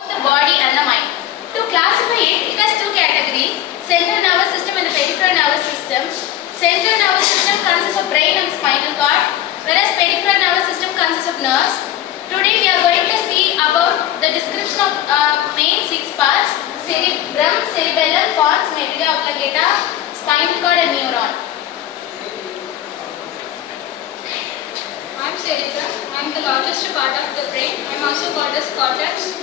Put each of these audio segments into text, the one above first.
The body and the mind. To classify it has two categories: central nervous system and the peripheral nervous system. Central nervous system consists of brain and spinal cord, whereas peripheral nervous system consists of nerves. Today we are going to see about the description of main six parts: cerebrum, cerebellum, pons, medulla oblongata, spinal cord and neuron. I am cerebrum. I am the largest part of the brain. I am also called as cortex.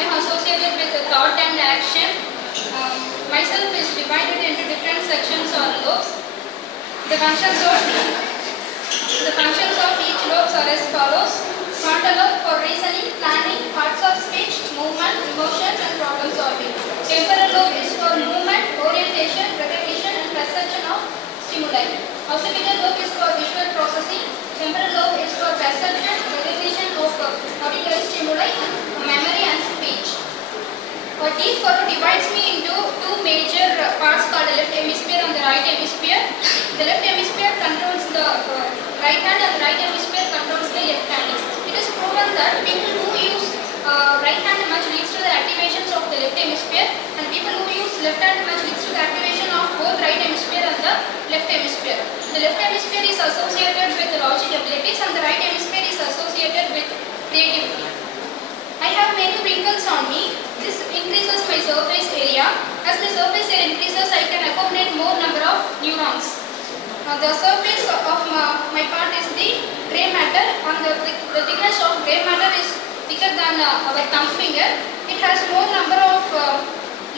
I am associated with the thought and action. Myself is divided into different sections or lobes. The functions of each lobes are as follows: frontal lobe for reasoning, planning, parts of speech, movement, emotions and problem solving. Temporal lobe is for movement, orientation, recognition and perception of stimuli. Occipital lobe is for visual processing. Temporal lobe is for perception, recognition of auditory stimuli, memory and speech. These divides me into two major parts called the left hemisphere and the right hemisphere. The left hemisphere controls the right hand and the right hemisphere controls the left hand. It is proven that people who use right hand much leads to the activations of the left hemisphere, and people who use left hand much leads to the activation of both right hemisphere and the left hemisphere. The left hemisphere is associated with logic abilities and the right hemisphere is associated with creativity. I have many wrinkles on me. This increases my surface area. As the surface area increases, I can accommodate more number of neurons. The surface of my part is the grey matter, and the thickness of grey matter is thicker than our thumb finger. It has more number of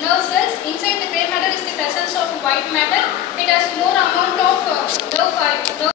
nerve cells. Inside the grey matter is the presence of white matter. It has more amount of nerve